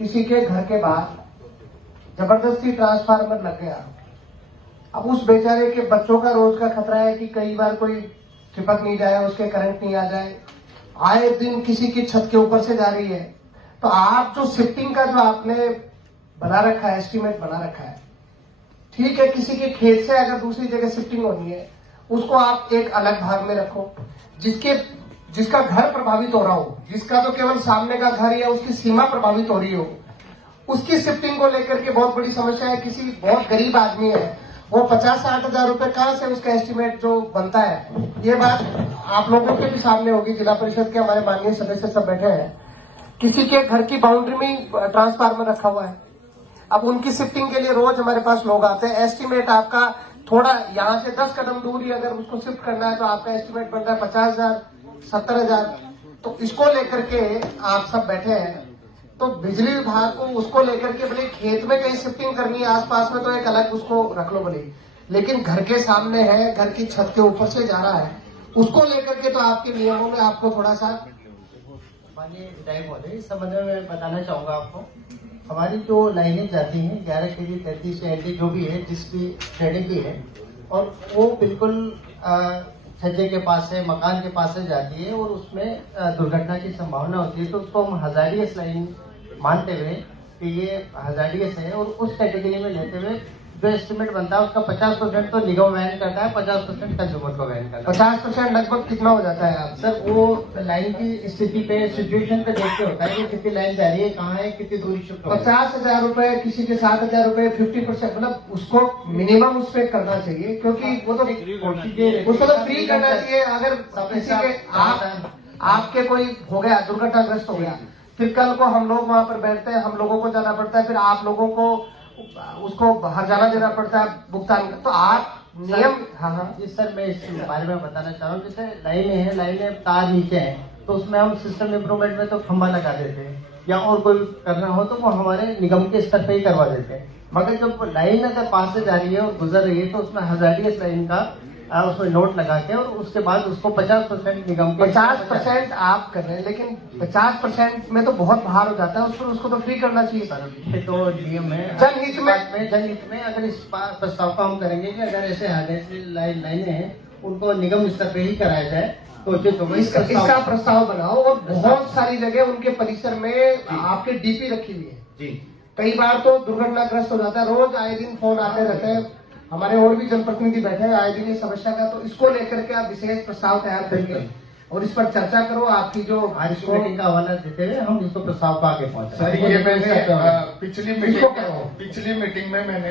किसी के घर के बाहर जबरदस्ती ट्रांसफार्मर लग गया। अब उस बेचारे के बच्चों का रोज का खतरा है कि कई बार कोई चिपक नहीं जाए, उसके करंट नहीं आ जाए। आए दिन किसी की छत के ऊपर से जा रही है। तो आप जो शिफ्टिंग का जो आपने बना रखा है, एस्टीमेट बना रखा है, ठीक है, किसी के खेत से अगर दूसरी जगह शिफ्टिंग होनी है, उसको आप एक अलग भाग में रखो। जिसका घर प्रभावित हो रहा हो, जिसका तो केवल सामने का घर या उसकी सीमा प्रभावित हो रही हो, उसकी शिफ्टिंग को लेकर के बहुत बड़ी समस्या है। किसी बहुत गरीब आदमी है, वो 50-60 हजार रुपए कहां से उसका एस्टीमेट जो बनता है, ये बात आप लोगों के भी सामने होगी। जिला परिषद के हमारे माननीय सदस्य सब बैठे हैं। किसी के घर की बाउंड्री में ट्रांसफार्मर रखा हुआ है। अब उनकी शिफ्टिंग के लिए रोज हमारे पास लोग आते हैं। एस्टीमेट आपका थोड़ा यहाँ से 10 कदम दूरी अगर उसको शिफ्ट करना है तो आपका एस्टीमेट बनता है 50,000, 70,000। तो इसको लेकर के आप सब बैठे हैं। तो बिजली विभाग को उसको लेकर के भले खेत में कहीं शिफ्टिंग करनी है आसपास में तो एक अलग उसको रख लो भले, लेकिन घर के सामने है, घर की छत के ऊपर से जा रहा है, उसको लेकर के तो आपके नियमों में आपको थोड़ा सा माननीय विधायक महोदय, इस संबंध में मैं बताना चाहूंगा आपको। हमारी जो लाइनें जाती हैं 11 kV 33 LT जो भी है, जिसकी ट्रेडिंग भी है, और वो बिल्कुल छज्जे के पास से, मकान के पास से जाती है और उसमें दुर्घटना की संभावना होती है। तो उसको हम हजारियस लाइन मानते हुए कि ये हजारियस है, और उस कैटेगरी में लेते हुए जो एस्टिमेट बनता है उसका 50% तो निगम वहन करता है, 50% कंज्यूमर को वहन करता है। 50% लगभग कितना हो जाता है आप? सर वो लाइन की स्थिति पे, सिचुएशन पे देख के होता है कि कितनी लाइन जा रही है, कहाँ है, कितनी दूरी शिफ्ट हो रही है। 50,000 रुपए, किसी के 7,000 रुपए, 50%, मतलब उसको मिनिमम उस पे करना चाहिए, क्योंकि वो तो उसको तो फ्री करना चाहिए। अगर किसी के आपके कोई हो गया, दुर्घटनाग्रस्त हो गया, फिर कल को हम लोग वहां पर बैठते हैं, हम लोगों को जाना पड़ता है, फिर आप लोगों को उसको हर्जाना देना पड़ता है, भुगतान। तो आप नियम, हाँ जी सर, मैं इस बारे में बताना चाह रहा हूँ। जैसे लाइनें तार नीचे हैं, तो उसमें हम सिस्टम इम्प्रूवमेंट में तो खंभा लगा देते हैं, या और कोई करना हो तो वो हमारे निगम के स्तर पे ही करवा देते हैं। मगर जब लाइन अगर पास से जा रही है और गुजर रही है तो उसमें हजारियस लाइन का उसमें नोट लगा के, और उसके बाद उसको 50% निगम के 50% आप कर रहे हैं, लेकिन 50% में तो बहुत बाहर हो जाता है। उसको तो फ्री करना चाहिए सर। ये तो नियम है। जनहित में अगर इस प्रस्ताव को हम करेंगे कि अगर ऐसे हादसे लाइनें हैं उनको निगम स्तर पे ही कराया जाए तो उचित होगा। इसका प्रस्ताव बनाओ, और बहुत सारी जगह उनके परिसर में आपके डीपी रखी हुई है जी। कई बार तो दुर्घटनाग्रस्त हो जाता है। रोज आए दिन फोन आते रहते हैं, हमारे और भी जनप्रतिनिधि बैठे हैं आए दिन इस समस्या का। तो इसको लेकर के आप विशेष प्रस्ताव तैयार करेंगे और इस पर चर्चा करो। आपकी जो आज मीटिंग का हवाला देते हुए हम इसको प्रस्ताव को आगे पहुंचा। सर, ये मैंने पिछली मीटिंग में मैंने